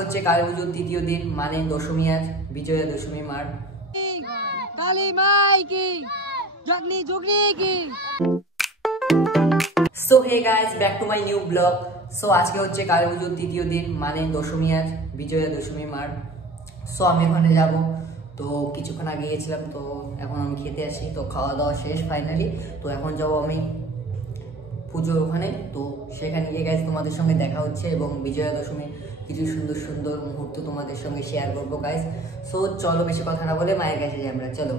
হচ্ছে কালী পুজোর তৃতীয় দিন মানে দশমী। আজ বিজয়া দশমী মার কালী মাই কি জগনি জগনি কি। So hey guys, back to my new blog. So আজকে হচ্ছে কালী পুজোর তৃতীয় দিন মানে দশমী। আজ বিজয়া দশমী মার। সো আমি ওখানে যাব, তো কিছুক্ষণ আগে গেছিলাম, তো এখন আমি খেতে আসি। তো খাওয়া দাওয়া শেষ ফাইনালি। তো এখন যাবো আমি পুজোর ওখানে। তো সেখানে গিয়ে গাইস তোমাদের সঙ্গে দেখা হচ্ছে এবং বিজয়া দশমীর কিছু সুন্দর সুন্দর মুহূর্ত তোমাদের সঙ্গে শেয়ার করবো গাইস। সো চলো বেশি কথা না বলে মায়ের কাছে যাই আমরা, চলো।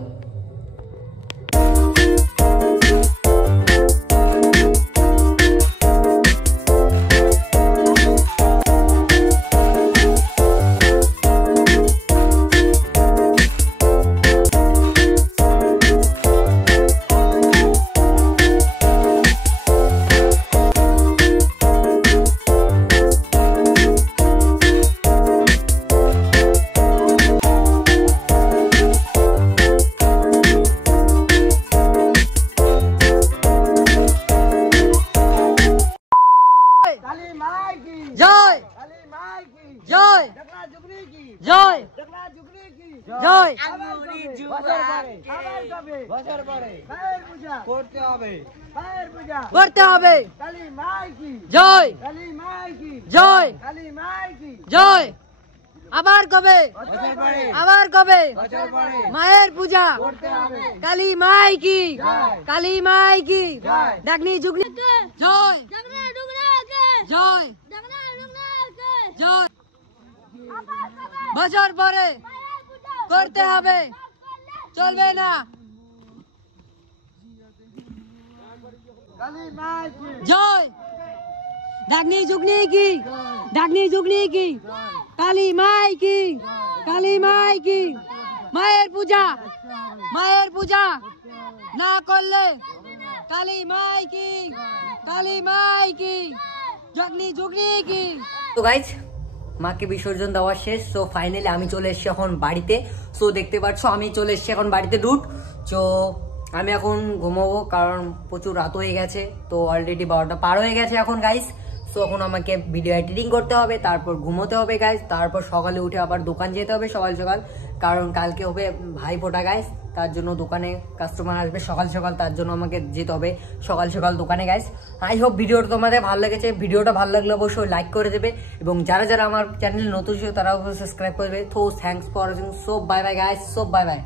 জয় জয় জয় জয়। করতে হবে জয় জয় জয়। আবার কবে আবার কবে মায়ের পূজা। কালী মাই কি কালী মাই কি ডাকনি জুগনি জয় জয় জয়। বছর পরে করতে হবে, চলবে না। জয় ডাকনি জুগনি কি ডাকনি জুগনি কি। কালী মাই কি কালী মাই কি। মায়ের পূজা না করলে কালী মাই কি কালী মাই কি জগনি জুগনি কি। তো গাইজ মাকে বিসর্জন দেওয়া শেষ। সো ফাইনালি আমি চলে এসেছি এখন বাড়িতে। সো দেখতে পাচ্ছ আমি চলে এসেছি এখন বাড়িতে রুট। তো আমি এখন ঘুমাবো কারণ প্রচুর রাত হয়ে গেছে। তো অলরেডি 12টা পার হয়ে গেছে এখন গাইজ। সো এখন আমাকে ভিডিও এডিটিং করতে হবে, তারপর ঘুমোতে হবে গাইজ, তারপর সকালে উঠে আবার দোকান যেতে হবে সকাল সকাল, কারণ কালকে হবে ভাই ফোটা গাইজ। তার জন্য দোকানে কাস্টমার আসবে সকাল সকাল, তার জন্য আমাকে যেতে হবে সকাল সকাল দোকানে গাইজ। আই হোপ ভিডিওটা তোমাদের ভালো লেগেছে। ভিডিওটা ভালো লাগলে অবশ্যই লাইক করে দেবে এবং যারা যারা আমার চ্যানেল নতুন ছিল তারা অবশ্যই সাবস্ক্রাইব করবে। তো thanks for watching. So bye bye guys, so bye bye.